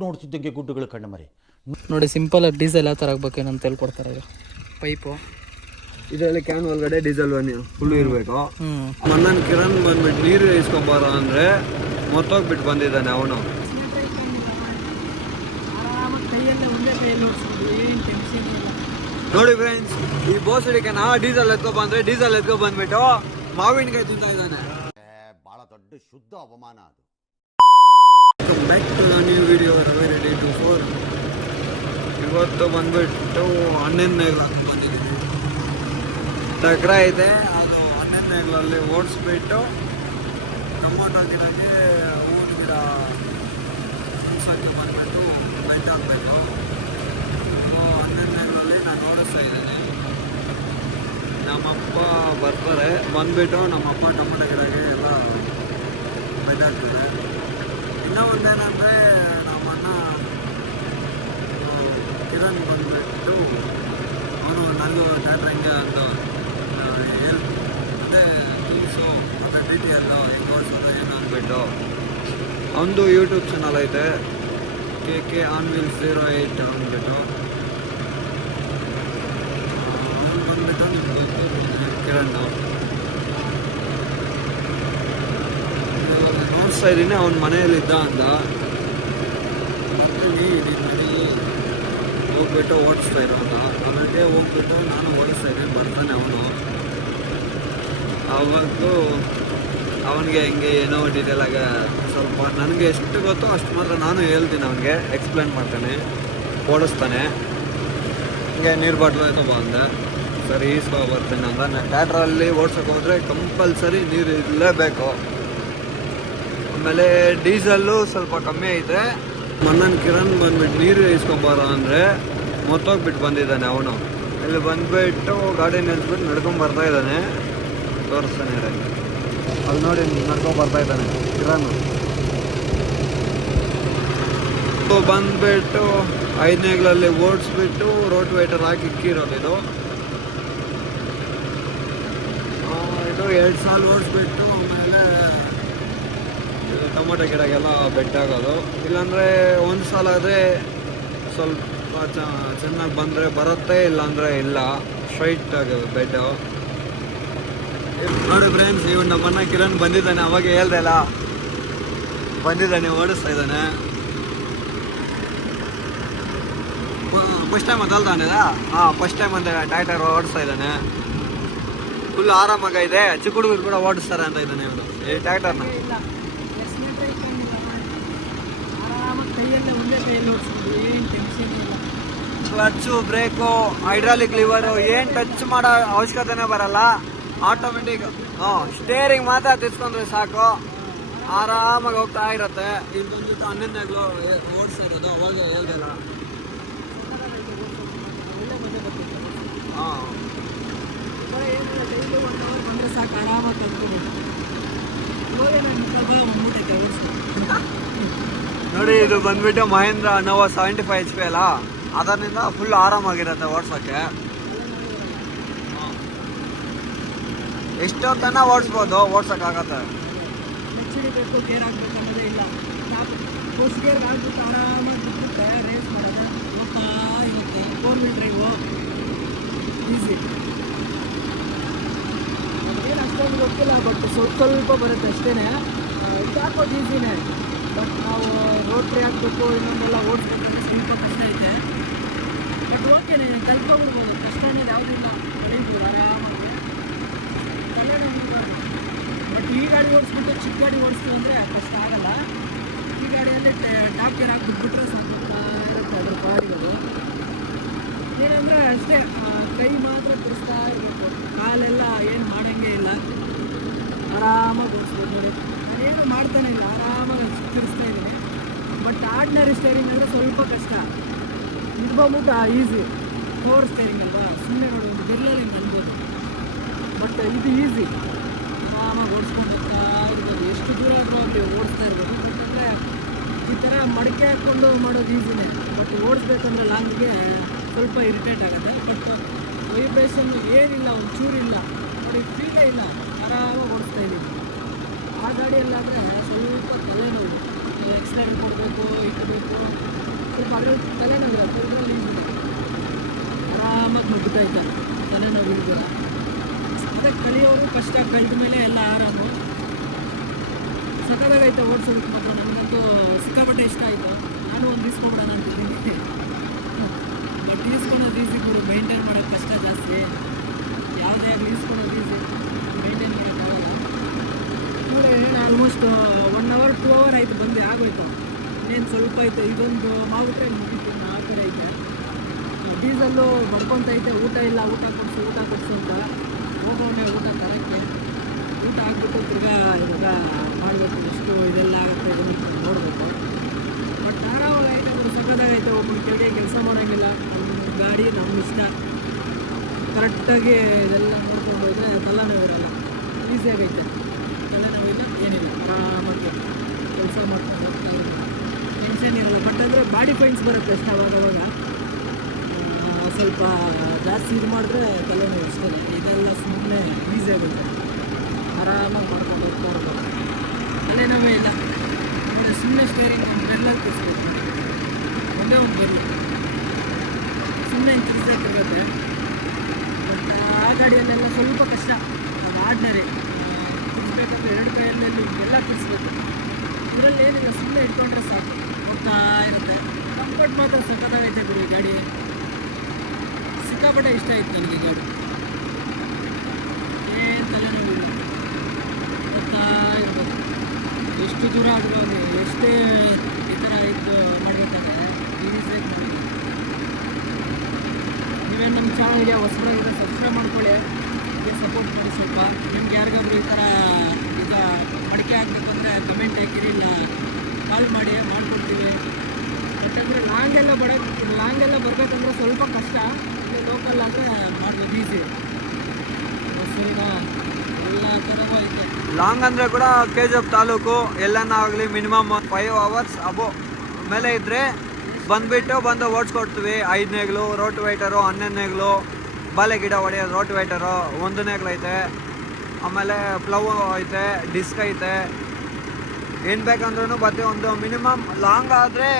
ನೋಡ್ತಿದ್ದಂಗೆ ಗುಡ್ಡುಗಳು ಕಣ್ಣು ಮರಿ. ನೋಡಿ ಸಿಂಪಲ್ ಡೀಸೆಲ್ ಯಾವ ಥರ ಆಗ್ಬೇಕೇನಂತ ಹೇಳ್ಕೊಡ್ತಾರೆ ಈಗ. ಪೈಪು ಇದರಲ್ಲಿ ಕ್ಯಾನ್ ಒಳಗಡೆ ಡೀಸೆಲ್ ಫುಲ್ ಇರಬೇಕು. ಮಣ್ಣನ್ ಕಿರಣ್ ಬಂದ್ಬಿಟ್ಟು ನೀರು ಇಸ್ಕೊಂಬಾರ ಅಂದ್ರೆ ಮೊತ್ತೋಗ್ಬಿಟ್ಟು ಬಂದಿದ್ದಾನೆ ಅವನು. ನೋಡಿ ಫ್ರೆಂಡ್ಸ್, ಈ ಬೋಸಡಿಕೆ ಡೀಸೆಲ್ ಎತ್ಕೊ ಬಂದ್ಬಿಟ್ಟು ಮಾವಿನಕಾಯಿ ತಿಂತಾ ಇದ್ದಾನೆ. ಬಹಳ ದೊಡ್ಡ ಶುದ್ಧ ಅವಮಾನ ಅದು. Back to new video Ravi ready to 4. ಇವತ್ತು ಬಂದ್ಬಿಟ್ಟು 11ನೇ ಕ್ಲಾಸ್ ಬಂದಿದ್ದೀವಿ. ತಗ್ರ ಇದೆ, ಅದು 11ನೇ ಕ್ಲಾಸಲ್ಲಿ ಓಡಿಸ್ಬಿಟ್ಟು ಟೊಮೊಟೊ ಗಿಡಕ್ಕೆ ಹೂವಿನ ಗಿಡ ಬಂದ್ಬಿಟ್ಟು ಬೆಂಡ್ ಹಾಕಬೇಕು. 11ನೇ ಕ್ಲಾಸಲ್ಲಿ ನಾನು ಓಡಿಸ್ತಾ ಇದ್ದೇನೆ. ನಮ್ಮಪ್ಪ ಬರ್ತಾರೆ, ಬಂದ್ಬಿಟ್ಟು ನಮ್ಮಪ್ಪ ಟೊಮೊಟೊ ಗಿಡಕ್ಕೆ ಎಲ್ಲ ಬೆಂಡ್ ಹಾಕ್ತಿದ್ದಾರೆ. ಇನ್ನೂ ಒಂದೇನಂದರೆ ನಮ್ಮ ಅಣ್ಣ ಕಿರಣ್ ಬಂದ್ಬಿಟ್ಟು ಅವನು ನನಗೂ ಟ್ಯಾಟ್ರಂಗೆ ಅಂತ ಮತ್ತು ನ್ಯೂಸು ಮತ್ತು DTL ಹೆಂಗೆ ಓಡಿಸೋದು ಏನು ಅಂದ್ಬಿಟ್ಟು ಅವನದು ಯೂಟ್ಯೂಬ್ ಚಾನಲ್ ಐತೆ, KK on wheels 08 ಅಂದ್ಬಿಟ್ಟು. ಅವನು ಬಂದ್ಬಿಟ್ಟು ನಿಮ್ಗೆ ಕಿರಣ್ ನೋಡ್ತಾ ಇದ್ದೀನಿ. ಅವನ ಮನೆಯಲ್ಲಿದ್ದ ಅಂದ, ಮತ್ತೆ ನೀನು ನಡಿ ಹೋಗ್ಬಿಟ್ಟು ಓಡಿಸ್ತಾ ಇರೋ ಅಂತ. ಅವನಿಗೆ ಹೋಗ್ಬಿಟ್ಟು ನಾನು ಓಡಿಸ್ತಾ ಇದ್ದೀನಿ, ಬರ್ತಾನೆ ಅವನು. ಆವಾಗೂ ಅವನಿಗೆ ಹೆಂಗೆ ಏನೋ ಡೀಟೇಲಾಗಿ ಸ್ವಲ್ಪ ನನಗೆ ಎಷ್ಟು ಗೊತ್ತೋ ಅಷ್ಟು ಮಾತ್ರ ನಾನು ಹೇಳ್ತೀನಿ, ಅವನಿಗೆ ಎಕ್ಸ್ಪ್ಲೇನ್ ಮಾಡ್ತಾನೆ, ಓಡಿಸ್ತಾನೆ. ಹಿಂಗೆ ನೀರು ಬಾಟ್ಲು ಎತ್ತಬ ಅಂದೆ, ಸರಿ ಈಸ್ಕೊ ಬರ್ತೀನಿ ಅಂದ. ನಾನು ಟ್ಯಾಟ್ರಲ್ಲಿ ಓಡ್ಸೋಕೆ ಹೋದರೆ ಕಂಪಲ್ಸರಿ ನೀರು ಇರಲೇಬೇಕು. ಆಮೇಲೆ ಡೀಸೆಲ್ಲು ಸ್ವಲ್ಪ ಕಮ್ಮಿ ಐತೆ. ಮಣ್ಣನ್ ಕಿರಣ್ ಬಂದ್ಬಿಟ್ಟು ನೀರು ಇಸ್ಕೊಂಬಾರ ಅಂದರೆ ಮೊತ್ತೋಗ್ಬಿಟ್ಟು ಬಂದಿದ್ದಾನೆ ಅವನು. ಇಲ್ಲಿ ಬಂದ್ಬಿಟ್ಟು ಗಾಡಿ ನಿಲ್ಸ್ಬಿಟ್ಟು ನಡ್ಕೊಂಡು ಬರ್ತಾ ಇದ್ದಾನೆ, ತೋರಿಸ್ತಾನೆ ಅಲ್ಲಿ ನೋಡಿ ನಡ್ಕೊಂಡು ಬರ್ತಾ ಇದ್ದಾನೆ ಕಿರಣ್. ಬಂದ್ಬಿಟ್ಟು 5ನೇ ಕ್ಲಾಸಲ್ಲಿ ಓಡಿಸ್ಬಿಟ್ಟು ರೋಟ್ ವೈಟರ್ ಹಾಕಿ ಇಕ್ಕಿರೋದು ಇದು 2 ಸಾಲ ಓಡಿಸ್ಬಿಟ್ಟು ಆಮೇಲೆ ಟೊಮೊಟೊ ಗಿಡಗೆಲ್ಲ ಬೆಡ್ ಆಗೋದು. ಇಲ್ಲಾಂದರೆ ಒಂದು ಸಾಲ ಆದರೆ ಸ್ವಲ್ಪ ಚೆನ್ನಾಗಿ ಬಂದರೆ ಬರುತ್ತೆ, ಇಲ್ಲಾಂದರೆ ಇಲ್ಲ, ಸ್ಟ್ರೈಟ್ ಆಗೋದು ಬೆಡ್ಡು. ನೋಡಿ ಫ್ರೆಂಡ್ಸ್, ಇವ್ನು ನಮ್ಮನ್ನ ಕಿರಣ್ ಬಂದಿದ್ದಾನೆ, ಅವಾಗ ಹೇಳ್ದೆ ಅಲ್ಲ, ಬಂದಿದ್ದಾನೆ, ಓಡಿಸ್ತಾ ಇದ್ದಾನೆ. ಫಸ್ಟ್ ಟೈಮ್ ಅಂತ ಅಲ್ತಾನಿದ? ಫಸ್ಟ್ ಟೈಮ್ ಅಂತ ಟ್ರ್ಯಾಕ್ಟರ್ ಓಡಿಸ್ತಾ ಇದ್ದಾನೆ. ಫುಲ್ ಆರಾಮಾಗ ಇದೆ, ಚಿಕ್ಕ ಹುಡುಗರು ಕೂಡ ಓಡಿಸ್ತಾರೆ ಅಂತ ಇದ್ದಾನೆ ಇವನು ಈ ಟ್ರ್ಯಾಕ್ಟರ್ನ. ಕ್ಲಚ್ಚು, ಬ್ರೇಕು, ಹೈಡ್ರಾಲಿಕ್ ಲಿವರು ಏನು ಟಚ್ ಮಾಡೋ ಅವಶ್ಯಕತೆನೇ ಬರಲ್ಲ, ಆಟೋಮೆಟಿಕ್. ಸ್ಟೇರಿಂಗ್ ಮಾತ್ರ ತಿರ್ಸ್ಕೊಂಡ್ರೆ ಸಾಕು, ಆರಾಮಾಗಿ ಹೋಗ್ತಾ ಇರುತ್ತೆ. ಇಲ್ಲಿ ಬಂದ್ಬಿಟ್ಟು 11ನೇ ಓಡಿಸ್ತಾ ಇರೋದು, ಅವಾಗ ಹೇಳ್ದಿಲ್ಲ. ಸಾಕು, ಆರಾಮಾಗಿ ನೋಡಿ. ಇದು ಬಂದ್ಬಿಟ್ಟು ಮಹೇಂದ್ರ ನೋವಾ 75 HP ಅಲ್ಲ, ಅದರಿಂದ ಫುಲ್ ಆರಾಮಾಗಿರುತ್ತೆ ಓಡ್ಸೋಕ್ಕೆ. ಎಷ್ಟೊತ್ತನ ಓಡಿಸ್ಬೋದು, ಓಡ್ಸೋಕ್ಕಾಗತ್ತೆ. ಹೆಚ್ಚಿಡಬೇಕು, ಗೇರ್ ಹಾಕ್ಬೇಕು ಅನ್ನೋದೇ ಇಲ್ಲ. ಹೊಸ ಗೇರ್ ಹಾಕ್ಬಿಟ್ಟು ಆರಾಮಾಗಿ ಬಿಟ್ಬಿಟ್ಟು ರೇಸ್ ಮಾಡೋದು ಹೋಗ್ತಾ ಇರುತ್ತೆ. 4 ವೀಲ್ ಡ್ರೈವು ಈಸಿ. ಏನು ಅಷ್ಟೊಂದು ಗೊತ್ತಿಲ್ಲ, ಬಟ್ ಸ್ವಲ್ಪ ಬರುತ್ತೆ ಅಷ್ಟೇ. ಹಾಕೋದು ಈಸಿನೇ, ಬಟ್ ನಾವು ರೋಟ್ರಿ ಹಾಕಬೇಕು, ಇನ್ನೊಂದೆಲ್ಲ ಓಡಿಸ್ಬೇಕಂದ್ರೆ ಸ್ವಲ್ಪ ಕಷ್ಟ ಐತೆ. ಬಟ್ ಓಕೆನೆ, ಕಲ್ತ್ಕೊಂಡ್ಬಿಡ್ಬೋದು, ಕಷ್ಟ ಅನ್ನೋದು ಯಾವುದಿಲ್ಲ, ಕಲಿಬೋದು ಆರಾಮಾಗಿ. ಬಟ್ ಈ ಗಾಡಿ ಓಡಿಸ್ಬಿಟ್ಟು ಚಿಕ್ಕ ಗಾಡಿ ಓಡಿಸ್ತೀವಿ ಅಂದರೆ ಕಷ್ಟ ಆಗಲ್ಲ. ಈ ಗಾಡಿಯಲ್ಲಿ ಟಾಪ್ ಗೇರ್ ಹಾಕ್ಬಿಟ್ಬಿಟ್ರೆ ಸ್ವಲ್ಪ ಇರುತ್ತೆ ಅದ್ರ ಪಾಡಿಗಳು. ಏನಂದರೆ ಅಷ್ಟೇ, ಕೈ ಮಾತ್ರ ತಿರ್ಸ್ತಾ ಇರಬೇಕು, ಕಾಲೆಲ್ಲ ಏನು ಮಾಡೋಂಗೇ ಇಲ್ಲ, ಆರಾಮಾಗಿ ಓಡಿಸ್ಬೋದು. ನೋಡಿ, ನಾನೇನು ಮಾಡ್ತಾನೆ ಇಲ್ಲ, ಆರಾಮಾಗಿ ತಿರ್ಸ್ತಾ ಇದ್ದೀನಿ. ಬಟ್ ಆರ್ಡಿನರಿ ಸ್ಟೇರಿಂಗ್ ಅಂದರೆ ಸ್ವಲ್ಪ ಕಷ್ಟ. ಇದು ಬಂದ್ಬಿಟ್ಟು ಈಸಿ, ಪವರ್ ಸ್ಟೇರಿಂಗ್ ಅಲ್ವಾ, ಸುಮ್ಮನೆ ನೋಡಿ ಒಂದು ಬೆಲ್ಲಲ್ಲಿ ಹಿಂಗೆ ಅನ್ಬೋದು. ಬಟ್ ಇದು ಈಸಿ, ಆರಾಮಾಗಿ ಓಡಿಸ್ಕೊಂಡು ಇರ್ಬೋದು, ಎಷ್ಟು ದೂರ ಆದರೂ ಅಲ್ಲಿ ಓಡಿಸ್ತಾ ಇರ್ಬೋದು. ಬಟ್ ಅಂದರೆ ಈ ಥರ ಮಡಿಕೆ ಹಾಕ್ಕೊಂಡು ಮಾಡೋದು ಈಸಿನೇ, ಬಟ್ ಓಡಿಸ್ಬೇಕಂದ್ರೆ ಲಾಂಗ್ಗೆ ಸ್ವಲ್ಪ ಇರಿಟೇಟ್ ಆಗುತ್ತೆ. ಬಟ್ ವೈಬ್ರೇಷನ್ ಏನಿಲ್ಲ, ಒಂಚೂರಿಲ್ಲ ನೋಡಿ, ಫೀಲೇ ಇಲ್ಲ, ಆರಾಮಾಗಿ ಓಡಿಸ್ತಾ ಇದ್ದೀವಿ. ಆ ಗಾಡಿಯಲ್ಲಾದರೆ ಸ್ವಲ್ಪ ತಲೆನೋವು, ಎಕ್ಸ್ಟ್ರಾ ಆರ್ಡರ್ ಕೊಡಬೇಕು ಇಟ್ಬೇಕು ಸ್ವಲ್ಪ ಅದ್ರಲ್ಲಿ ತಲೆನೋವಿಲ್ಲ ಇದರಲ್ಲಿ ಆರಾಮಾಗಿ ನುಗ್ಗುತ್ತಾ ಇದ್ದ ತಲೆನೋವಿಲ್ಲ ಅದಕ್ಕೆ ಕಲಿಯೋರು ಕಷ್ಟ ಕಲಿತ ಮೇಲೆ ಎಲ್ಲ ಆರಾಮು ಸಕ್ಕದಾಗೈತೆ ಓಡಿಸೋದಕ್ಕೆ ಮಾತ್ರ ನನಗಂತೂ ಸಿಕ್ಕಾಪಟ್ಟೆ ಇಷ್ಟ ಆಯಿತು ನಾನು ಒಂದು ಈಸ್ಕೊಬಿಡೋಣ ಅಂತಿದ್ದೀನಿ ಬಟ್ ಈಸ್ಕೊಳೋದು ಈಸಿ ಗುರು ಮೇಂಟೈನ್ ಮಾಡೋಕ್ಕೆ ಕಷ್ಟ ಜಾಸ್ತಿ ಯಾವುದೇ ಆಗಲಿ ಈಸ್ಕೊಳೋದು ಈಸಿ ಮೇಂಟೈನ್ ಮಾಡೋಕ್ಕಾಗಲ್ಲ ನೋಡಿ ಆಲ್ಮೋಸ್ಟ್ 1 hour 2 hour ಆಯಿತು ಬಂದು ಆಗೋಯ್ತು ಇನ್ನೇನು ಸ್ವಲ್ಪ ಐತೆ ಇದೊಂದು ಮಾಡ್ಬಿಟ್ರೆ ಮುಗೀತು ನಾಲ್ಕು ಐತೆ ಡೀಸಲ್ಲು ಬಡ್ಕೊತೈತೆ ಊಟ ಇಲ್ಲ ಊಟ ಕೊಡಿಸು ಅಂತ ಹೋಗೋಣೆ ಊಟ ತರಕ್ಕೆ ಊಟ ಹಾಕ್ಬಿಟ್ಟು ತಿರ್ಗಾ ಇವಾಗ ಮಾಡಬೇಕು ಎಷ್ಟು ಇದೆಲ್ಲ ಆಗುತ್ತೆ ಇದನ್ನು ನೋಡಬೇಕು ಬಟ್ ಆರಾಮಾಗಿ ಐತೆ ಒಂದು ಸಕ್ಕದಾಗೈತೆ ಒಬ್ಬನ ಕೆಳಗೆ ಕೆಲಸ ಮಾಡೋಂಗಿಲ್ಲ ನಮ್ಮ ಗಾಡಿ ನಮ್ಮ ಇಷ್ಟ ಕರೆಕ್ಟಾಗಿ ಇದೆಲ್ಲ ನೋಡ್ಕೊಂಡು ಹೋದರೆ ತಲೆನೋವಿರಲ್ಲ ಈಸಿಯಾಗೈತೆ ತಲೆನೋವಿಲ್ಲ ಏನಿಲ್ಲ ಆರಾಮಾಗಿ ಕೆಲಸ ಮಾಡ್ಕೊಂಡು ಹೋಗ್ತಾ ಇರೋದು ಟೆನ್ಷನ್ ಇರಲ್ಲ ಬಟ್ ಅಂದರೆ ಬಾಡಿ ಪೈನ್ಸ್ ಬರುತ್ತೆ ಅಷ್ಟು ಅವಾಗ ಸ್ವಲ್ಪ ಜಾಸ್ತಿ ಇದು ಮಾಡಿದ್ರೆ ತಲೆನೋವು ಅಷ್ಟೇ ಇದೆಲ್ಲ ಸುಮ್ಮನೆ ಈಸಿಯಾಗುತ್ತೆ ಆರಾಮಾಗಿ ಮಾಡ್ಕೊಂಡು ಹೋಗ್ತಾ ಇರ್ಬೋದು ತಲೆನೋವೇ ಇಲ್ಲ ಅಂದರೆ ಸುಮ್ಮನೆ ಸ್ಟೇರಿಂಗ್ ಒಂದು ಬೆಲ್ಲಲ್ಲಿ ತಿರ್ಸ್ಬೇಕು ಒಂದೇ ಒಂದು ಬೆಲ್ಲು ಸುಮ್ಮನೆ ಹಿಂಗೆ ತಿರ್ಸೋಕ್ಕಿರುತ್ತೆ ಬಟ್ ಆ ಗಾಡಿಯಲ್ಲೆಲ್ಲ ಸ್ವಲ್ಪ ಕಷ್ಟ ಅದು ಆರ್ಡಿನರಿ ತಿರ್ಸ್ಬೇಕಂದ್ರೆ 2 ಕೈಯಲ್ಲಿ ಬೆಲ್ಲ ತಿರ್ಸ್ಬೇಕು ಇದರಲ್ಲಿ ಏನಿಲ್ಲ ಸುಮ್ಮನೆ ಇಟ್ಕೊಂಡ್ರೆ ಸಾಕು ಹೋಗ್ತಾ ಇರುತ್ತೆ ಕಂಫರ್ಟ್ ಮಾತ್ರ ಸಕ್ಕತ್ತಾಗೈತೆ ಬಿಡಿ ಗಾಡಿ ಸಿಕ್ಕಾಪಟ್ಟೆ ಇಷ್ಟ ಆಯ್ತು ನನಗೆ ಗಾಡಿ ಏನು ತಲೆನೋವು ಹೋಗ್ತಾ ಇರ್ಬೋದು ಎಷ್ಟು ದೂರ ಆದರೂ ಎಷ್ಟೇ ಈ ಥರ ಇದು ಮಾಡಬೇಕಾದ್ರೆ ಈಸಿಯಾಗಿ ಮಾಡಿ ನೀವೇನು ನಮ್ಮ ಚಾನಲ್ಗೆ ಹೊಸಬರಾಗಿದ್ದರೆ ಸಬ್ಸ್ಕ್ರೈಬ್ ಮಾಡ್ಕೊಳ್ಳಿ ಹೀಗೆ ಸಪೋರ್ಟ್ ಮಾಡಿ ಸ್ವಲ್ಪ ನಿಮ್ಗೆ ಯಾರಿಗಾದ್ರೂ ಈ ಥರ ಈಗ ಮಡಿಕೆ ಹಾಕಬೇಕು ಅಂದರೆ ಕಮೆಂಟ್ ಹಾಕಿರಿ ಇಲ್ಲ ಕಾಲ್ ಮಾಡಿ ಮಾಡಿಕೊಡ್ತೀವಿ ಯಾಕಂದರೆ ಲಾಂಗೆಲ್ಲ ಬರಬೇಕಂದ್ರೆ ಸ್ವಲ್ಪ ಕಷ್ಟ ಲೋಕಲ್ ಆದರೆ ಮಾಡ್ಬೋದು ಈಸಿ ಬಸ್ಸಿನ ಎಲ್ಲ ಥರವೂ ಐತೆ ಲಾಂಗ್ ಅಂದರೆ ಕೂಡ KGF ತಾಲೂಕು ಎಲ್ಲನ ಆಗಲಿ ಮಿನಿಮಮ್ 5 hours ಅಬೋ ಮೇಲೆ ಇದ್ದರೆ ಬಂದು ಓಡಿಸ್ಕೊಡ್ತೀವಿ 5 ನೇಗ್ಲು ರೋಟ್ ವೈಟರು 11 ನೇಗ್ಲು ಬಾಲೆ ಗಿಡ ಹೊಡೆಯೋದು ರೋಟ್ ವೈಟರು 1 ನೇಗ್ಲು ಐತೆ ಆಮೇಲೆ ಪ್ಲವ್ ಐತೆ ಡಿಸ್ಕ್ ಐತೆ ಏನು ಬೇಕಂದ್ರೂ ಬರ್ತೀವಿ ಒಂದು ಮಿನಿಮಮ್ ಲಾಂಗ್ ಆದರೆ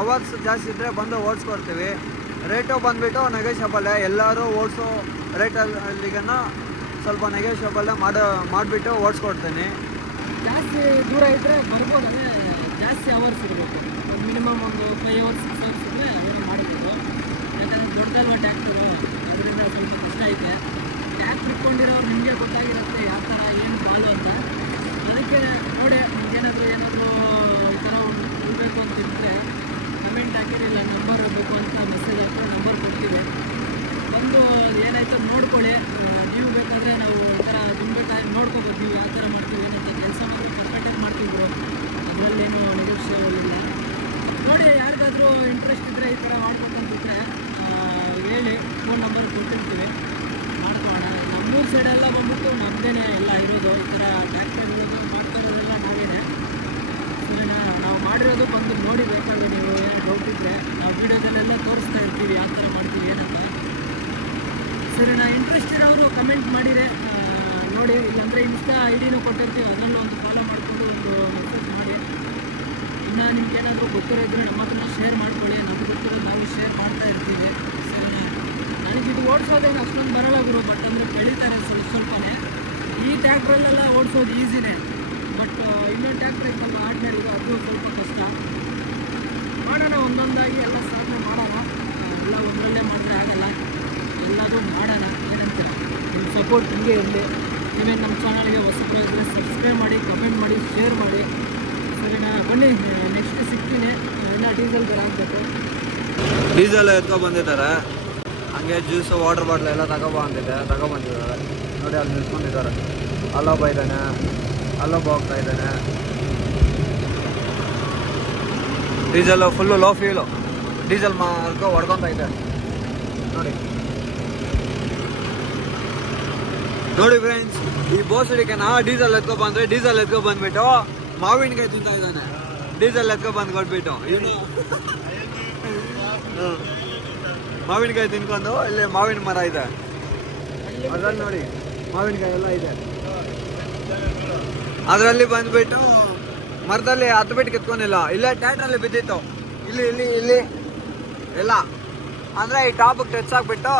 ಅವರ್ಸ್ ಜಾಸ್ತಿ ಇದ್ದರೆ ಬಂದು ಓಡಿಸ್ಕೊಡ್ತೀವಿ ರೇಟು ಬಂದುಬಿಟ್ಟು ನೆಗೋಷಿಯಬಲ್ ಎಲ್ಲರೂ ಓಡಿಸೋ ರೇಟಲ್ಲಿಗನ ಸ್ವಲ್ಪ ನೆಗೋಷಿಯಬಲ್ ಮಾಡಿಬಿಟ್ಟು ಓಡಿಸ್ಕೊಡ್ತೀನಿ ಜಾಸ್ತಿ ದೂರ ಇದ್ದರೆ ಬರ್ಬೋದು ಅಂದರೆ ಜಾಸ್ತಿ ಅವರ್ಸ್ ಇರಬೇಕು ಒಂದು ಮಿನಿಮಮ್ ಒಂದು 5 hours 6 hours ಇದ್ದರೆ ಅದನ್ನು ಮಾಡಬೇಕು ಯಾಕಂದರೆ ದೊಡ್ಡದಲ್ವ ಟ್ಯಾಕ್ಟರು ಅದರಿಂದ ಸ್ವಲ್ಪ ಕಷ್ಟ ಐತೆ ಟ್ಯಾಕ್ಟ್ರ್ ಇಟ್ಕೊಂಡಿರೋರು ನಿಮಗೆ ಗೊತ್ತಾಗಿರುತ್ತೆ ಯಾವ ಥರ ಏನು ಬಾಲು ಅಂತ ಅದಕ್ಕೆ ನೋಡಿ ನಿಮಗೇನಾದರೂ ಈ ಥರ ಉಳ್ಬೇಕು ಅಂತಿದ್ರೆ ಕಮೆಂಟ್ ಹಾಕಿರಲಿಲ್ಲ ನಂಬರ್ ಬೇಕು ಅಂತ ಮೆಸೇಜ್ ಹಾಕಿದ್ರೆ ನಂಬರ್ ಕೊಡ್ತೀವಿ ಬಂದು ಏನಾಯ್ತು ನೋಡ್ಕೊಳ್ಳಿ ನೀವು ಬೇಕಾದರೆ ನಾವು ಈ ಥರ ತುಂಬ ಟೈಮ್ ನೋಡ್ಕೋಬೇಕು ನೀವು ಯಾವ ಥರ ಮಾಡ್ತೀವಿ ಏನಂತ ಕೆಲಸ ಮಾಡಿ ಪರ್ಫೆಕ್ಟಾಗಿ ಮಾಡ್ತೀವಿ ಅದರಲ್ಲೇನು ನೆಗೋಷಿಯಬಲ್ ಇಲ್ಲ ನೋಡಿ ಯಾರಿಗಾದ್ರೂ ಇಂಟ್ರೆಸ್ಟ್ ಇದ್ದರೆ ಈ ಥರ ಮಾಡ್ಬೇಕಂತಿದ್ರೆ ಹೇಳಿ ಫೋನ್ ನಂಬರ್ ಕೊಟ್ಟಿರ್ತೀವಿ ಮಾಡ್ಕೊಳ್ಳೋಣ ನಮ್ಮೂರು ಸೈಡೆಲ್ಲ ಬಂದ್ಬಿಟ್ಟು ನಮ್ಮದೇ ಎಲ್ಲ ಇರೋದು ಈ ಥರ ಟ್ಯಾಕ್ಟರ್ ಇರೋದು ಮಾಡ್ತಾ ಇರೋದೆಲ್ಲ ನಾವೇನೆ ನಾವು ಮಾಡಿರೋದು ಬಂದು ನೋಡಿ ಬೇಕಾದ್ರೆ ನೀವು ಏನೋ ಡೌಟ್ ಇದ್ದರೆ ನಾವು ವೀಡಿಯೋದಲ್ಲೆಲ್ಲ ತೋರಿಸ್ತಾ ಇರ್ತೀವಿ ಯಾವ ಥರ ಮಾಡ್ತೀವಿ ಏನಂತ ಸರಿ ಇಂಟ್ರೆಸ್ಟ್ ಇರೋರು ಕಮೆಂಟ್ ಮಾಡಿದರೆ ನೋಡಿ ಇಲ್ಲಾಂದರೆ ಇನ್ಸ್ಟಾ ಐಡಿನೂ ಕೊಟ್ಟಿರ್ತೀವಿ ಅದರಲ್ಲೂ ಒಂದು ಫಾಲೋ ಮಾಡಿಕೊಂಡು ಒಂದು ಮೆಸೇಜ್ ಮಾಡಿ ಇನ್ನು ನಿಮ್ಗೆ ಏನಾದರೂ ಗೊತ್ತಿರೋ ಇದ್ದರೆ ನಮ್ಮ ಹತ್ರ ಶೇರ್ ಮಾಡ್ಕೊಳ್ಳಿ ನಮ್ಗೆ ಗೊತ್ತಿರೋದು ನಾವು ಶೇರ್ ಮಾಡ್ತಾ ಇರ್ತೀವಿ ಸರಿನಾ ನನಗೆ ಇದು ಓಡಿಸೋದೇನು ಅಷ್ಟೊಂದು ಬರಲ್ಲ ಗುರು ಬಟ್ ಅಂದರೆ ಬೆಳೀತಾರೆ ಸ್ವಲ್ಪನೇ ಈ ಟ್ಯಾಕ್ಟ್ರಲ್ಲೆಲ್ಲ ಓಡಿಸೋದು ಈಸಿನೇ ಬಟ್ ಇನ್ನೊಂದು ಟ್ಯಾಕ್ಟ್ರ್ ಐತಲ್ಲ ಆರ್ಡಿನರಿ ಅದು ಸ್ವಲ್ಪ ಕಷ್ಟ ಮಾಡೋಣ ಒಂದೊಂದಾಗಿ ಎಲ್ಲ ಸಾಧನೆ ಮಾಡೋಣ ಎಲ್ಲ ಒಂದರಲ್ಲೇ ಮಾಡಿದ್ರೆ ಆಗಲ್ಲ ಎಲ್ಲದೂ ಮಾಡೋಣ ಏನಂತೀರ ನಿಮ್ಮ ಸಪೋರ್ಟ್ ಹಿಂಗೆ ಇರಲಿ ನೀವೇನು ನಮ್ಮ ಚಾನಲ್ಗೆ ಹೊಸಬರು ಇದ್ದರೆ ಸಬ್ಸ್ಕ್ರೈಬ್ ಮಾಡಿ ಕಮೆಂಟ್ ಮಾಡಿ ಶೇರ್ ಮಾಡಿ ಸರಿನಾ ಬನ್ನಿ ನೆಕ್ಸ್ಟ್ ಸಿಗ್ತೀನಿ ಎಲ್ಲ ಡೀಸೆಲ್ ಬೇರೆ ಹಾಕಬೇಕು ಡೀಸೆಲ್ ಎತ್ಕೊಬಂದಿದ್ದಾರೆ ಹಂಗೆ ಜ್ಯೂಸು ವಾಟರ್ ಬಾಟ್ಲ್ ಎಲ್ಲ ತಗೊಬಂದಿದ್ದಾರೆ ನೋಡಿ ಅಲ್ಲಿ ನಿಲ್ಸ್ಕೊಂಡಿದ್ದಾರೆ ಅಲ್ಲೊಬ್ಬ ಇದ್ದಾನೆ ಅಲ್ಲೊಬ್ಬ ಹೋಗ್ತಾ ಇದ್ದಾನೆ diesel full low fuel diesel ಹೊಡ್ಕೊತಾ ಇದೆ ನೋಡಿ ಫ್ರೆಂಡ್ಸ್ ಈ ಬೋಸಡಿಕೆನ ಡೀಸೆಲ್ ಎತ್ಕೊಬಂದ್ರೆ ಡೀಸೆಲ್ ಎತ್ಕೊಬಂದ್ಬಿಟ್ಟು ಮಾವಿನಕಾಯಿ ತಿಂತಾ ಇದ್ದಾನೆ ಡೀಸೆಲ್ ಎತ್ಕೊಬಂದು ಕೊಟ್ಬಿಟ್ಟು ಇವನು ಮಾವಿನಕಾಯಿ ತಿನ್ಕೊಂಡು ಇಲ್ಲಿ ಮಾವಿನ ಮರ ಇದೆ ಅದ್ರಲ್ಲಿ ನೋಡಿ ಮಾವಿನಕಾಯಿ ಎಲ್ಲ ಇದೆ ಅದರಲ್ಲಿ ಬಂದ್ಬಿಟ್ಟು ಮರದಲ್ಲಿ ಹತ್ತು ಬಿಟ್ಟು ಕಿತ್ಕೊಂಡಿಲ್ಲ, ಇಲ್ಲೇ ಟ್ಯಾಟ್ರಲ್ಲಿ ಬಿದ್ದಿತ್ತು. ಇಲ್ಲಿ ಇಲ್ಲಿ ಇಲ್ಲಿ ಎಲ್ಲ ಅಂದರೆ ಈ ಟಾಪಿಗೆ ಟಚ್ ಆಗಿಬಿಟ್ಟು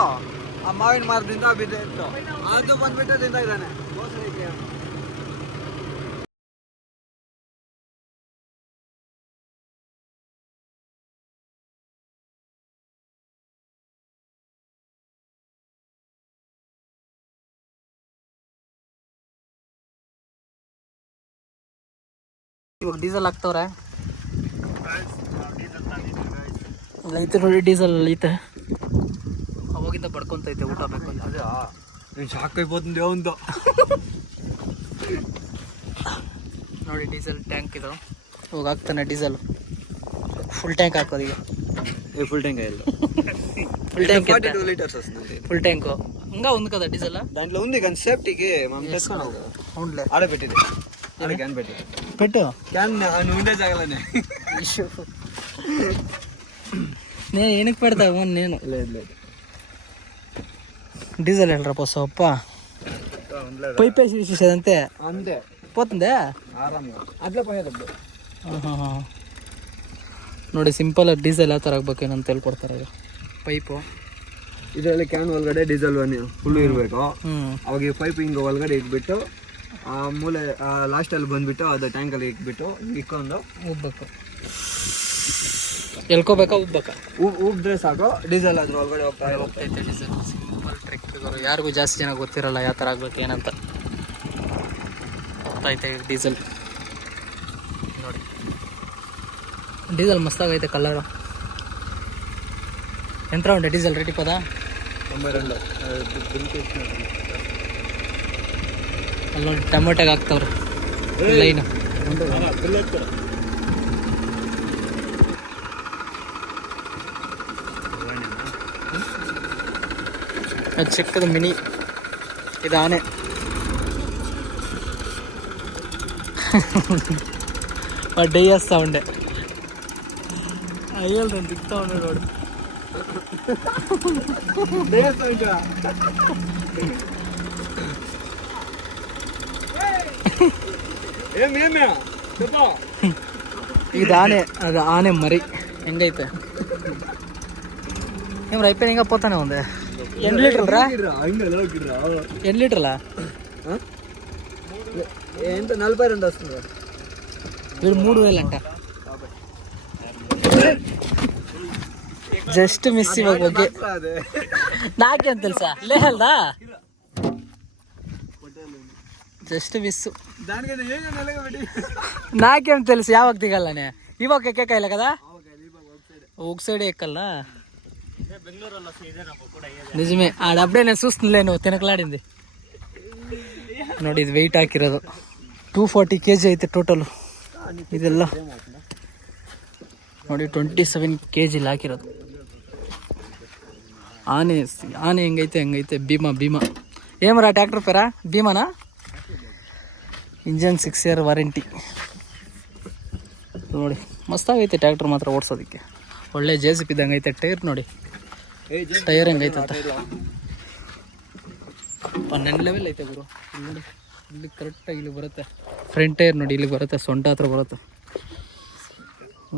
ಆ ಮಾವಿನ ಮರದಿಂದ ಬಿದ್ದಿತ್ತು. ಅದು ಬಂದ್ಬಿಟ್ಟು ತಿಂತ ಇದ್ದಾನೆ. ಇವಾಗ ಡೀಸೆಲ್ ಹಾಕ್ತವ್ರೆ. ಐತೆ ನೋಡಿ, ಡೀಸೆಲ್ ಐತೆ. ಅವಾಗಿಂದ ಬಡ್ಕೊಂತೈತೆ ಊಟ ಬೇಕು ಅಂತ. ಸಾಕೈపోతుంది ಒಂದು ನೋಡಿ ಡೀಸೆಲ್ ಟ್ಯಾಂಕ್ ಇದು. ಇವಾಗ ಹಾಕ್ತಾನೆ ಡೀಸೆಲ್. ಫುಲ್ ಟ್ಯಾಂಕ್ ಹಾಕೋದು ಈಗ. ఫుల్ ట్యాంక్ అయ్యాలి. ఫుల్ ట్యాంక్ 42 లీటర్స్ వస్తుంది. ఫుల్ ట్యాంక్ ఇంకా ఉంది కదా డీజిల్ దాంట్లో ఉంది కానీ సేఫ్టీకి మనం తెచ్చుకున్నాం. అవునులే, ఆడ పెట్టింది. ఆడ క్యాన్ పెట్టు. క్యాన్ నువ్వు ఉండే జాగలనే. నేను వెనక్కి పెడతావు. నేను లేదు లేదు డీజిల్ వెళ్ళరా పోసప్ప. పైప్ వేసి తీసేదంతే. అంతే పోతుందే ಆರಾಮ್గా. ಅದ್ಲೇ పోయేదప్పుడు. ನೋಡಿ ಸಿಂಪಲ್ ಡೀಸೆಲ್ ಯಾವ ಥರ ಆಗ್ಬೇಕೇನೋ ಅಂತ ಹೇಳ್ಕೊಡ್ತಾರೆ. ಈಗ ಪೈಪು ಇದರಲ್ಲಿ ಕ್ಯಾನ್ ಒಳಗಡೆ ಡೀಸೆಲ್ ಫುಲ್ ಇರಬೇಕು. ಅವಾಗ ಈ ಪೈಪ್ ಹಿಂಗೆ ಒಳಗಡೆ ಇಟ್ಬಿಟ್ಟು ಆ ಮೂಲೆ ಲಾಸ್ಟಲ್ಲಿ ಬಂದ್ಬಿಟ್ಟು ಅದು ಟ್ಯಾಂಕಲ್ಲಿ ಇಟ್ಬಿಟ್ಟು ಇಕ್ಕೊಂಡು ಉಬ್ಬೇಕು. ಎಲ್ಕೋಬೇಕಾ ಉಬ್ಬೇಕಾ? ಉಬ್ಬಿದ್ರೆ ಸಾಕು, ಡೀಸೆಲ್ ಅದ್ರ ಒಳಗಡೆ ಹೋಗ್ತೈತೆ. Diesel simple trick. ಯಾರಿಗೂ ಜಾಸ್ತಿ ಜನ ಗೊತ್ತಿರಲ್ಲ ಯಾವ ಥರ ಆಗ್ಬೇಕು ಏನಂತ. ಹೋಗ್ತೈತೆ ಡೀಸೆಲ್. ನೋಡಿ ಡೀಸೆಲ್ ಮಸ್ತಾಗೈತೆ ಕಲರು. ಎಂತ ಉಂಟು ಡೀಸೆಲ್ ರೇಟ್ ಇಪ್ಪದ 92. ಅಲ್ಲಿ ನೋಡಿ ಟೊಮೆಟೊಗೆ ಹಾಕ್ತವ್ರೆ ಲೈನು. ಅದು ಚಿಕ್ಕದು ಮಿನಿ. ಇದು ಆನೆ. ಡೈಯಸ್ ಸೌಂಡೆ ಅಯ್ಯಲ್ರಿ ದಿಕ್ತಾ ಉಂಡೆ ನೋಡಿ. ಇದು ಆನೆ, ಅದು ಆನೆ ಮರಿ. ಹೆಂಗೈತೆ ಏನ್ ರೈಪೇರ್ ಹಿಂಗ ಪೋತಾನೆ ಒಂದೆ 8 ಲೀಟ್ರಲ್ರಾ? 8 ಲೀಟ್ರಲ್ಲ ఎంత 42 వస్తుంది. వీడు 3 వేలు అంట. జస్ట్ మిస్ ఇవ్వక ಬಗ್ಗೆ నాకేం తెలుసా లేహల్దా జస్ట్ మిస్. నాకేం తెలుసు యాವಾಗ దిగాలనే. ఇವಾಗ ఎక్కేకాయలే కదా, ఒక సైడ్ ఎక్కల్లా. నిజమే, ఆడప్పుడే నేను చూస్తుందిలే నువ్వు తినకలాడింది. ನೋಡಿ ಇದು ವೆಯ್ಟ್ ಹಾಕಿರೋದು 240 kg ಐತೆ ಟೋಟಲ್ ಇದೆಲ್ಲ. ನೋಡಿ 27 kg ಹಾಕಿರೋದು. ಆನೆ ಆನೆ ಹೆಂಗೈತೆ ಹಂಗೈತೆ. ಭೀಮಾ ಏಮರ ಟ್ಯಾಕ್ಟರ್ ಪೇರಾ ಭೀಮಾನಾ? Engine 6 year warranty. ನೋಡಿ ಮಸ್ತಾಗೈತೆ ಟ್ಯಾಕ್ಟರ್ ಮಾತ್ರ ಓಡಿಸೋದಕ್ಕೆ. ಒಳ್ಳೆ JCB ಇದ್ದಂಗೆ ಐತೆ. ಟೈರ್ ನೋಡಿ, ಟೈರ್ ಹೆಂಗೈತೆ ಅಂತ 12 ಲೆವೆಲ್ ಐತೆ ಗುರು. ನೋಡಿ ಇಲ್ಲಿ ಕರೆಕ್ಟಾಗಿ ಇಲ್ಲಿ ಬರುತ್ತೆ. ಫ್ರಂಟ್ ಟೈರ್ ನೋಡಿ ಇಲ್ಲಿ ಬರುತ್ತೆ, ಸೊಂಟ ಹತ್ರ ಬರುತ್ತೆ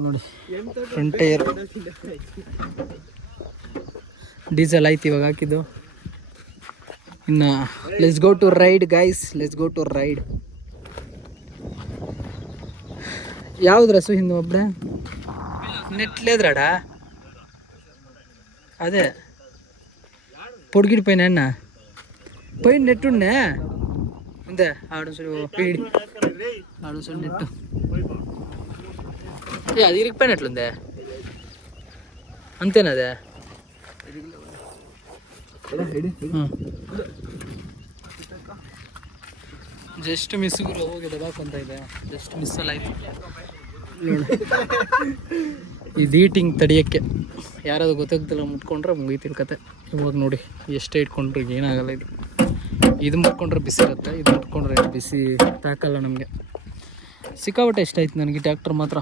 ನೋಡಿ ಫ್ರಂಟ್ ಟೈರ್. ಡೀಸೆಲ್ ಆಯ್ತು ಇವಾಗ ಹಾಕಿದ್ದು. ಇನ್ನು let's go to ride guys, let's go to ride. ಯಾವ್ದು ರಸು ಹಿಂದೆ ಒಬ್ಬಳೆ నెట్లేదురాడా? అదే పొడిగిడి పైన అన్న పైన నెట్టుండే అంతే. ఆడు పీడి ఆడు నెట్టు అది ఇరిగిపోయినట్లుందే. అంతేనా అదే? ಜಸ್ಟ್ ಮಿಸ್ ಗುರು. ಹೋಗಿ ದಬಾಕೊಂತ ಇದೆ. ಜಸ್ಟ್ ಮಿಸ್ಸಲ್ಲಿ ಆಯ್ತು ನೋಡಿ. ಇದು ಈಟಿಂಗ್ ತಡಿಯೋಕ್ಕೆ ಯಾರಾದ್ರು ಗೊತ್ತಾಗ್ತಿಲ್ಲ ಮುಟ್ಕೊಂಡ್ರೆ ಮುಗೀತಿಲ್ ಕತೆ. ಇವಾಗ ನೋಡಿ ಎಷ್ಟೇ ಇಟ್ಕೊಂಡ್ರೆ ಏನಾಗಲ್ಲ. ಇದು ಮುಟ್ಕೊಂಡ್ರೆ ಬಿಸಿ ಇರುತ್ತೆ, ಇದು ಮುಟ್ಕೊಂಡ್ರೆ ಬಿಸಿ ತಾಕಲ್ಲ ನಮಗೆ. ಸಿಕ್ಕಾಪಟ್ಟೆ ಇಷ್ಟ ಆಯ್ತು ನನಗೆ ಟ್ಯಾಕ್ಟರ್ ಮಾತ್ರ.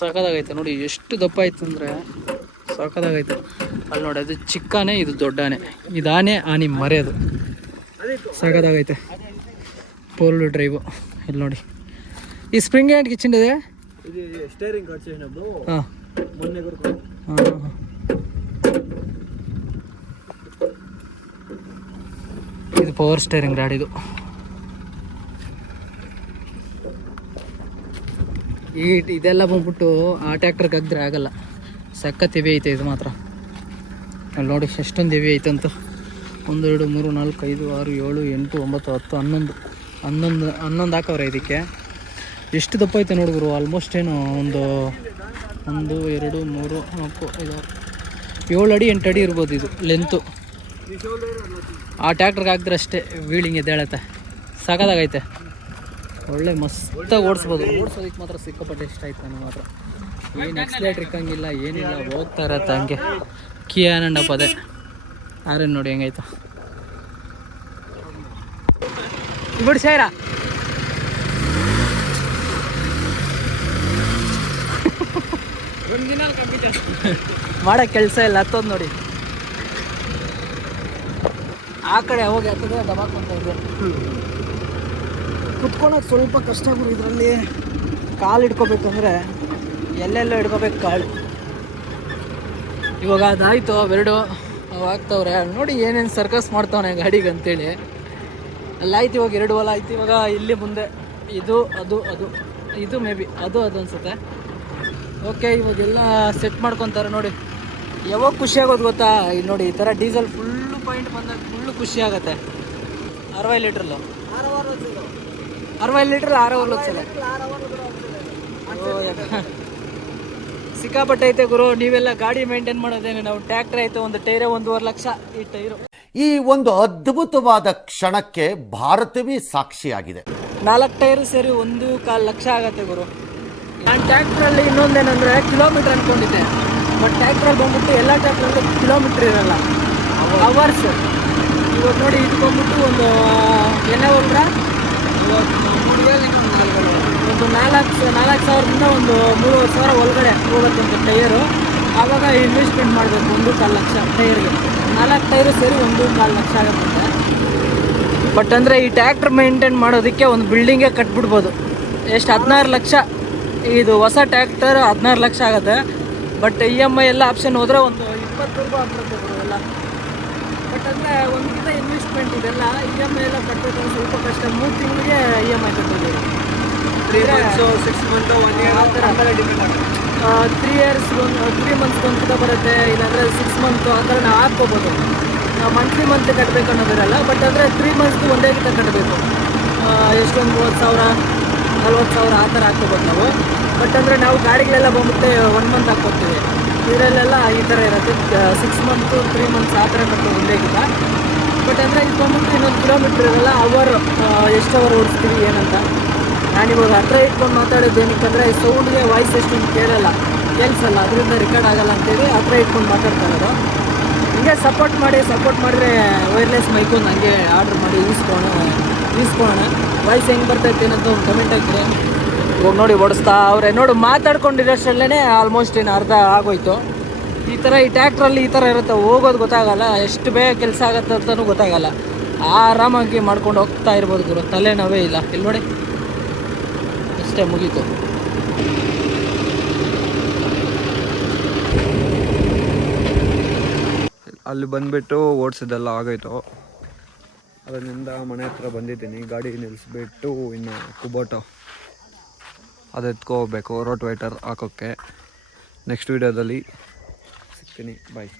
ಸಾಕಾದಾಗೈತೆ ನೋಡಿ, ಎಷ್ಟು ದಪ್ಪ ಆಯ್ತು ಅಂದರೆ ಸಾಕಾದಾಗೈತೆ. ಅಲ್ಲಿ ನೋಡಿ ಅದು ಚಿಕ್ಕಾನೆ, ಇದು ದೊಡ್ಡಾನೆ. ಇದು ಆನೆ ಮರೆ, ಅದು ಸಾಕಾದಾಗೈತೆ. 4 wheel ಡ್ರೈವು. ಇಲ್ಲಿ ನೋಡಿ ಈ ಸ್ಪ್ರಿಂಗ್ ఏంటికి ఇచ్చింది ఇది స్టీరింగ్ కట్ చేసినప్పుడు ಹಾಂ మొన్న ఎగురుకో ಇದು ಪವರ್ ಸ್ಟೇರಿಂಗ್ ಗಾಡಿದು. ಇದೆಲ್ಲ ಬಂದ್ಬಿಟ್ಟು ಆ ಟ್ಯಾಕ್ಟರ್ಗೆ ಹಾಕಿದ್ರೆ ಆಗಲ್ಲ, ಸಖತ್ ಹೆವಿ ಐತೆ ಇದು ಮಾತ್ರ. ಅಲ್ಲಿ ನೋಡಿ ಎಷ್ಟೊಂದು ಹೆವಿ ಐತಂತ. 1 2 3 4 5 6 7 8 9 10 11 ಹಾಕವ್ರೆ ಇದಕ್ಕೆ. ಎಷ್ಟು ದಪ್ಪ ಐತೆ ನೋಡಿದ್ರು, ಆಲ್ಮೋಸ್ಟ್ ಏನು ಒಂದು 1 2 3 4 5 7 ಅಡಿ 8 ಅಡಿ ಇರ್ಬೋದು ಇದು ಲೆಂತು. ಆ ಟ್ಯಾಕ್ಟ್ರಿಗೆ ಹಾಕಿದ್ರೆ ಅಷ್ಟೇ ವೀಲಿಂಗ್ ಎದ್ದೇಳತ್ತೆ, ಸಾಕಾಗೈತೆ. ಒಳ್ಳೆ ಮಸ್ತಾಗಿ ಓಡಿಸ್ಬೋದು. ಓಡಿಸೋದಕ್ಕೆ ಮಾತ್ರ ಸಿಕ್ಕಾಪಟ್ಟೆ ಇಷ್ಟ ಆಯ್ತು ನನಗೆ ಮಾತ್ರ. ಏನು ಎಕ್ಸ್ಲೇಟ್ರ್ ಇಕ್ಕಂಗಿಲ್ಲ ಏನಿಲ್ಲ, ಹೋಗ್ತಾ ಇರತ್ತೆ ಹಂಗೆ. ಕಿಯಾನಂಡಪ್ಪ ಅದೇ ಆರೇನು ನೋಡಿ ಹೆಂಗಾಯ್ತು ಬಿಡು ಸೇರಾ. ಮಾಡೋ ಕೆಲಸ ಇಲ್ಲ, ಹತ್ತೋದು ನೋಡಿ. ಆ ಕಡೆ ಹೋಗಿ ಹತ್ತದ ದಬಾಕೊಂತ ಇದೆ. ಕುತ್ಕೊಳಕ್ಕೆ ಸ್ವಲ್ಪ ಕಷ್ಟ ಗುರು ಇದರಲ್ಲಿ. ಕಾಲು ಹಿಡ್ಕೋಬೇಕಂದ್ರೆ ಎಲ್ಲೆಲ್ಲೋ ಹಿಡ್ಕೋಬೇಕು ಕಾಲು. ಇವಾಗ ಅದಾಯಿತು ಅವೆರಡು ಅವು ಆಗ್ತವ್ರೆ ನೋಡಿ. ಏನೇನು ಸರ್ಕಸ್ ಮಾಡ್ತಾವನೆ ಗಾಡಿಗೆ ಅಂತೇಳಿ. ಅಲ್ಲಾಯ್ತು ಇವಾಗ 2 ಹೊಲ ಆಯ್ತು. ಇವಾಗ ಇಲ್ಲಿ ಮುಂದೆ ಇದು ಅದು ಅದು ಇದು ಮೇ ಬಿ ಅದು ಅನ್ಸುತ್ತೆ. ಓಕೆ, ಇವಾಗೆಲ್ಲ ಸೆಟ್ ಮಾಡ್ಕೊತಾರೆ ನೋಡಿ. ಯಾವಾಗ ಖುಷಿ ಆಗೋದು ಗೊತ್ತಾ, ಈಗ ನೋಡಿ ಈ ಥರ ಡೀಸೆಲ್ ಫುಲ್ಲು ಪಾಯಿಂಟ್ ಬಂದಾಗ ಫುಲ್ಲು ಖುಷಿ ಆಗುತ್ತೆ. 60 ಲೀಟ್ರಲ್ಲು 60 ಲೀಟ್ರ್ 6 ಅವರ್ ಲಕ್ಷ ಸಿಕ್ಕಾಪಟ್ಟೆ ಐತೆ ಗುರು. ನೀವೆಲ್ಲ ಗಾಡಿ ಮೇಂಟೈನ್ ಮಾಡೋದೇನೆ. ನಾವು ಟ್ಯಾಕ್ಟ್ರ್ ಐತೆ, ಒಂದು ಟೈರೇ 1.5 ಲಕ್ಷ ಈ ಟೈರು. ಈ ಒಂದು ಅದ್ಭುತವಾದ ಕ್ಷಣಕ್ಕೆ ಭಾರತವೇ ಸಾಕ್ಷಿಯಾಗಿದೆ. 4 ಟೈರು ಸೇರಿ 1.25 ಲಕ್ಷ ಆಗತ್ತೆ ಗುರು. ನಾನು ಟ್ಯಾಕ್ಟ್ರಲ್ಲಿ ಇನ್ನೊಂದೇನೆಂದರೆ ಕಿಲೋಮೀಟ್ರ್ ಅಂದ್ಕೊಂಡಿದ್ದೆ. ಬಟ್ ಟ್ಯಾಕ್ಟ್ರಲ್ಲಿ ಬಂದ್ಬಿಟ್ಟು ಎಲ್ಲ ಟ್ಯಾಕ್ಟ್ರಲ್ಲಿ ಕಿಲೋಮೀಟ್ರ್ ಇರಲ್ಲ, ಅವರ್ಸ್. ಇವಾಗ ನೋಡಿ ಇದು ಬಂದ್ಬಿಟ್ಟು ಒಂದು ಎಣ್ಣೆ ಹೋಗ್ರೆ ಒಂದು 4 ಸಾವಿರದಿಂದ ಒಂದು 3,000 ಒಳಗಡೆ ಹೋಗುತ್ತಂತೆ ಟೈರು. ಆವಾಗ ಇನ್ವೆಸ್ಟ್ಮೆಂಟ್ ಮಾಡಬೇಕು 1.25 ಲಕ್ಷ ಟೈರ್ಗೆ. 4 ಟೈರು ಸೇರಿ 1.25 ಲಕ್ಷ ಆಗುತ್ತಂತೆ. ಬಟ್ ಅಂದರೆ ಈ ಟ್ಯಾಕ್ಟ್ರ್ ಮೇಂಟೈನ್ ಮಾಡೋದಕ್ಕೆ ಒಂದು ಬಿಲ್ಡಿಂಗೇ ಕಟ್ಬಿಡ್ಬೋದು. ಎಷ್ಟು 16 ಲಕ್ಷ. ಇದು ಹೊಸ ಟ್ಯಾಕ್ಟರ್ 16 ಲಕ್ಷ ಆಗುತ್ತೆ. ಬಟ್ EMI ಎಲ್ಲ ಆಪ್ಷನ್ ಹೋದರೆ ಒಂದು 20 ಆಗ್ಬಿಡುತ್ತೆ ಎಲ್ಲ. ಬಟ್ ಅಂದರೆ ಒಂದ್ಕಿಂತ ಇನ್ವೆಸ್ಟ್ಮೆಂಟ್ ಇದೆಲ್ಲ. EMI ಎಲ್ಲ ಕಟ್ಟಬೇಕು ಸ್ವಲ್ಪ ಕಷ್ಟ. 3 ತಿಂಗಳಿಗೆ EMI ಕಟ್ಟಿದ್ದೀವಿ. 3 months 6 months 1 year ಆ ಥರ ಡಿಪೆಂಡ್ ಆಗುತ್ತೆ. 3 ಇಯರ್ಸ್ 3 ಮಂತ್ಸ್ಗೆ ಒಂದು ಕಿತ ಬರುತ್ತೆ, ಇಲ್ಲಾಂದರೆ 6 ಮಂತ್ ಆ ಥರ ನಾವು ಹಾಕ್ಕೋಬೋದು. ಮಂತ್ಲಿ ಕಟ್ಟಬೇಕು ಅನ್ನೋದಿರಲ್ಲ. ಬಟ್ ಅಂದರೆ 3 ಮಂತ್ಸ್ದು ಒಂದೇ ಕಿತ ಕಟ್ಟಬೇಕು. ಎಷ್ಟೊಂದು 30,000 40,000 ಆ ಥರ ಹಾಕ್ಕೋಬೋದು ನಾವು. ಬಟ್ ಅಂದರೆ ನಾವು ಗಾಡಿಗಳೆಲ್ಲ ಬಂದ್ಬಿಟ್ಟು 1 ಮಂತ್ ಹಾಕ್ಕೊಡ್ತೀವಿ. ಇದರಲ್ಲೆಲ್ಲ ಈ ಥರ ಇರುತ್ತೆ. 6 ಮಂತ್ 3 ಮಂತ್ಸ್ ಆ ಥರ ಕಟ್ಟೋದು ಒಂದೇ ಕಿತ. ಬಟ್ ಅಂದರೆ ಇದು ಬಂದ್ಬಿಟ್ಟು ಇನ್ನೊಂದು ಕಿಲೋಮೀಟ್ರ್ ಇರಲ್ಲ, ಅವರ್ ಎಷ್ಟು ಅವರ್ ಓಡಿಸ್ತೀವಿ ಏನಂತ. ನಾನಿವಾಗ ಹತ್ರ ಇಟ್ಕೊಂಡು ಮಾತಾಡೋದು ಏನಕ್ಕಂದರೆ ಸೌಂಡ್ಗೆ ವಾಯ್ಸ್ ಎಷ್ಟೊಂದು ಕೇಳಿಸಲ್ಲ, ಅದರಿಂದ ರೆಕಾರ್ಡ್ ಆಗಲ್ಲ ಅಂತೇಳಿ ಹತ್ರ ಇಟ್ಕೊಂಡು ಮಾತಾಡ್ತಾ ಇರೋದು. ಹಿಂಗೆ ಸಪೋರ್ಟ್ ಮಾಡಿದ್ರೆ ವೈರ್ಲೆಸ್ ಮೈಕೊಂಡು ಹಂಗೆ ಆರ್ಡ್ರ್ ಮಾಡಿ ಈಸ್ಕೊಳ್ಳೋಣ. ವಾಯ್ಸ್ ಹೆಂಗೆ ಬರ್ತೈತೆ ಏನಂತ ಒಂದು ಕಮೆಂಟ್ ಹಾಕಿದ್ರೆ. ಇವಾಗ ನೋಡಿ ಓಡಿಸ್ತಾ ಅವರೇ ನೋಡಿ. ಮಾತಾಡ್ಕೊಂಡಿರೋಷ್ಟರಲ್ಲೇ ಆಲ್ಮೋಸ್ಟ್ ಏನು ಅರ್ಧ ಆಗೋಯ್ತು. ಈ ಥರ ಈ ಟ್ಯಾಕ್ಟ್ರಲ್ಲಿ ಈ ಥರ ಇರುತ್ತೆ, ಹೋಗೋದು ಗೊತ್ತಾಗಲ್ಲ, ಎಷ್ಟು ಬೇಗ ಕೆಲಸ ಆಗುತ್ತೆ ಅಂತಲೂ ಗೊತ್ತಾಗಲ್ಲ. ಆರಾಮಾಗಿ ಮಾಡ್ಕೊಂಡು ಹೋಗ್ತಾ ಇರ್ಬೋದು ಗುರು, ತಲೆನೋವೇ ಇಲ್ಲ. ಇಲ್ಲಿ ನೋಡಿ ಅಷ್ಟೇ, ಮುಗೀತು. ಅಲ್ಲಿ ಬಂದುಬಿಟ್ಟು ಓಡಿಸಿದ್ದೆಲ್ಲ ಆಗೋಯ್ತು. ಅದರಿಂದ ಮನೆ ಹತ್ರ ಬಂದಿದ್ದೀನಿ. ಗಾಡಿ ನಿಲ್ಲಿಸ್ಬಿಟ್ಟು ಇನ್ನು ಕುಬೋಟೋ ಅದು ಎತ್ಕೋಬೇಕು ರೋಟ್ ವೈಟರ್ ಹಾಕೋಕ್ಕೆ. ನೆಕ್ಸ್ಟ್ ವೀಡಿಯೋದಲ್ಲಿ ಸಿಗ್ತೀನಿ. ಬಾಯ್.